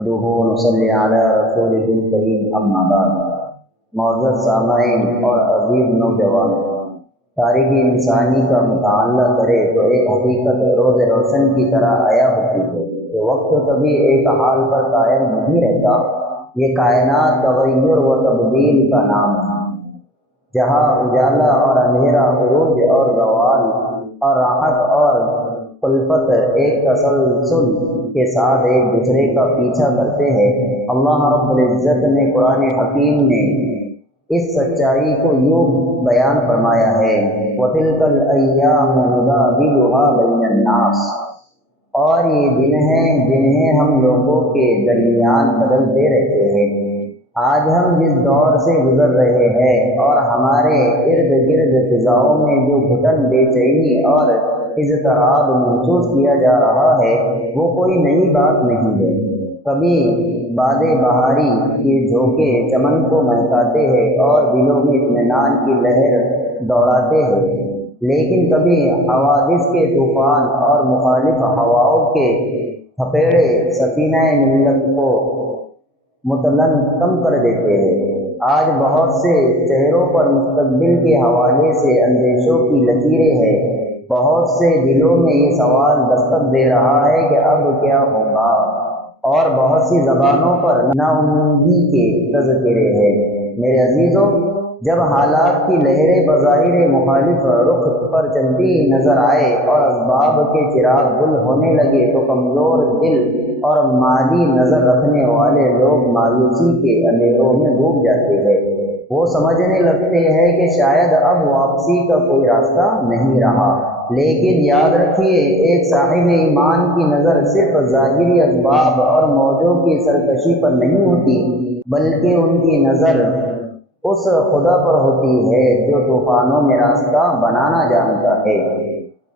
نصلی علی رسولہ الکریم اما بعد۔ معزز سامعین اور عزیز نوجوان، تاریخ انسانی کا مطالعہ کرے تو ایک حقیقت روز روشن کی طرح آیا ہوتی ہے کہ وقت کبھی ایک حال پر قائم نہیں رہتا۔ یہ کائنات تغیر و تبدیل کا نام ہے، جہاں اجالا اور اندھیرا، عروج اور زوال، اور راحت اور خلفت ایک تسلسل کے ساتھ ایک دوسرے کا پیچھا کرتے ہیں۔ اللہ رب العزت نے قرآن حکیم میں اس سچائی کو یوں بیان فرمایا ہے، وَتِلْكَ الْأَيَّامُ نُدَاوِلُهَا بَيْنَ النَّاسِ، اور یہ دن ہیں جنہیں ہم لوگوں کے درمیان بدلتے رہتے ہیں۔ آج ہم جس دور سے گزر رہے ہیں اور ہمارے ارد گرد فضاؤں میں جو گھٹن، بے چینی اور اضطراب محسوس کیا جا رہا ہے، وہ کوئی نئی بات نہیں ہے۔ کبھی باد بہاری کے جھونکے چمن کو مہکاتے ہیں اور دلوں میں اطمینان کی لہر دوڑاتے ہیں، لیکن کبھی حوادث کے طوفان اور مخالف ہواؤں کے تھپیڑے سفینہ ملت کو متلن کم کر دیتے ہیں۔ آج بہت سے چہروں پر مستقبل کے حوالے سے اندیشوں کی لکیریں ہیں۔ بہت سے دلوں میں یہ سوال دستک دے رہا ہے کہ اب کیا ہوگا، اور بہت سی زبانوں پر ناامیدی کے تذکرے ہیں۔ میرے عزیزوں، جب حالات کی لہریں بظاہر مخالف رخ پر چلتی نظر آئے اور اسباب کے چراغ گل ہونے لگے تو کمزور دل اور مادی نظر رکھنے والے لوگ مایوسی کے اندھیروں میں ڈوب جاتے ہیں۔ وہ سمجھنے لگتے ہیں کہ شاید اب واپسی کا کوئی راستہ نہیں رہا۔ لیکن یاد رکھیے، ایک صاحب ایمان کی نظر صرف ظاہری اسباب اور موجوں کی سرکشی پر نہیں ہوتی، بلکہ ان کی نظر اس خدا پر ہوتی ہے جو طوفانوں میں راستہ بنانا جانتا ہے۔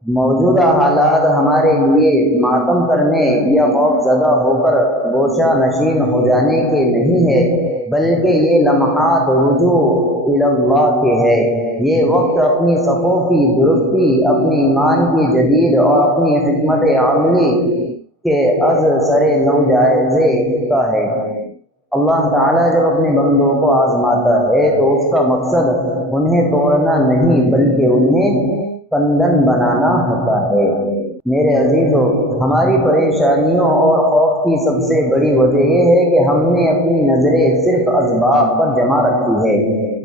موجودہ حالات ہمارے لیے ماتم کرنے یا خوف زدہ ہو کر گوشہ نشین ہو جانے کے نہیں ہے، بلکہ یہ لمحات رجوع الی اللہ کے ہے۔ یہ وقت اپنی صفوں کی درستی، اپنے ایمان کی جدید اور اپنی حکمت عملی کے از سر نو جائزے کا ہے۔ اللہ تعالیٰ جب اپنے بندوں کو آزماتا ہے تو اس کا مقصد انہیں توڑنا نہیں بلکہ انہیں کندن بنانا ہوتا ہے۔ میرے عزیزو، ہماری پریشانیوں اور خوف کی سب سے بڑی وجہ یہ ہے کہ ہم نے اپنی نظریں صرف اسباب پر جمع رکھی ہے۔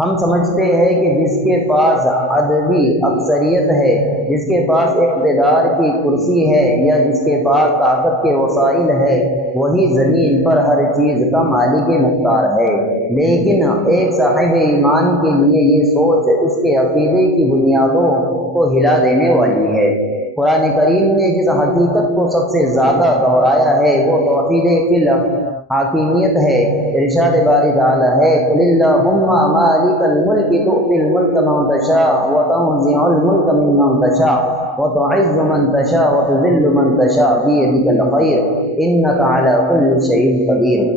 ہم سمجھتے ہیں کہ جس کے پاس عددی اکثریت ہے، جس کے پاس اقتدار کی کرسی ہے یا جس کے پاس طاقت کے وسائل ہے، وہی زمین پر ہر چیز کا مالک مختار ہے۔ لیکن ایک صاحب ایمان کے لیے یہ سوچ اس کے عقیدے کی بنیادوں کو ہلا دینے والی ہے۔ قرآن کریم نے جس حقیقت کو سب سے زیادہ دہرایا ہے وہ توحید فی الحاکمیت ہے۔ ارشاد باری تعالی ہے، قل اللہم مالک الملک تؤتی الملک من تشاء وتنزع الملک ممن تشاء وتعز من تشاء وتذل من تشاء بیدک الخیر انک علی کل شیء قدیر۔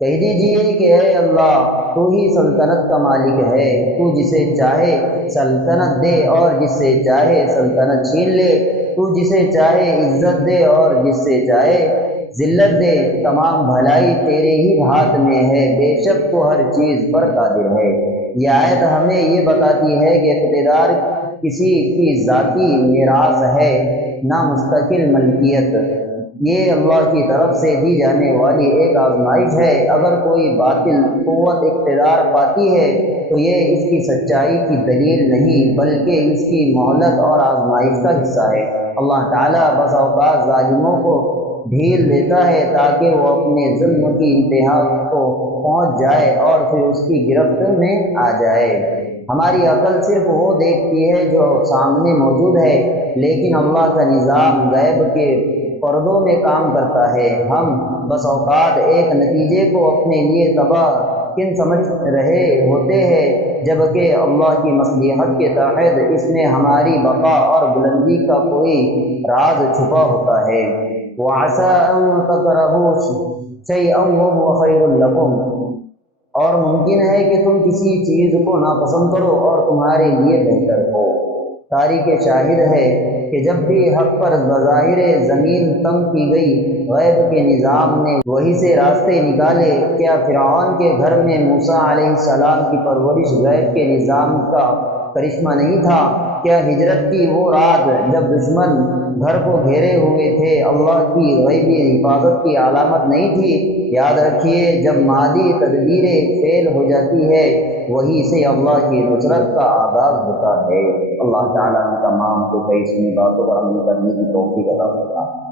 کہہ دیجئے کہ اے اللہ، تو ہی سلطنت کا مالک ہے، تو جسے چاہے سلطنت دے اور جس سے چاہے سلطنت چھین لے، تو جسے چاہے عزت دے اور جس سے چاہے ذلت دے، تمام بھلائی تیرے ہی ہاتھ میں ہے، بے شک تو ہر چیز پر قادر ہے۔ یہ آیت ہمیں یہ بتاتی ہے کہ اقتدار کسی کی ذاتی میراث ہے، نہ مستقل ملکیت۔ یہ اللہ کی طرف سے دی جانے والی ایک آزمائش ہے۔ اگر کوئی باطل قوت اقتدار پاتی ہے تو یہ اس کی سچائی کی دلیل نہیں بلکہ اس کی مہلت اور آزمائش کا حصہ ہے۔ اللہ تعالیٰ بس اوقات ظالموں کو ڈھیل دیتا ہے تاکہ وہ اپنے ظلم کی انتہا کو پہنچ جائے اور پھر اس کی گرفت میں آ جائے۔ ہماری عقل صرف وہ دیکھتی ہے جو سامنے موجود ہے، لیکن اللہ کا نظام غیب کے پردوں میں کام کرتا ہے۔ ہم بس اوقات ایک نتیجے کو اپنے لیے تباہ کن سمجھ رہے ہوتے ہیں، جبکہ اللہ کی مصلحت کے تحت اس میں ہماری بقا اور بلندی کا کوئی راز چھپا ہوتا ہے۔ وَعَسَىٰ أَن تَكْرَهُوا شَيْئًا وَهُوَ خَيْرٌ لَكُمْ، اور ممکن ہے کہ تم کسی چیز کو ناپسند کرو اور تمہارے لیے بہتر ہو۔ تاریخ شاہد ہے کہ جب بھی حق پر بظاہر زمین تنگ کی گئی غیب کے نظام نے وہی سے راستے نکالے۔ کیا فرعون کے گھر میں موسیٰ علیہ السلام کی پرورش غیب کے نظام کا کرشمہ نہیں تھا؟ کیا ہجرت کی وہ رات جب دشمن گھر کو گھیرے ہوئے تھے اللہ کی غیبی حفاظت کی علامت نہیں تھی؟ یاد رکھیے، جب مادی تدبیریں فیل ہو جاتی ہے وہی سے اللہ کی نصرت کا آغاز ہوتا ہے۔ اللہ تعالیٰ ہم تمام کو کئی سنی باتوں پر عمل کرنے کی توفیق عطا فرمائے۔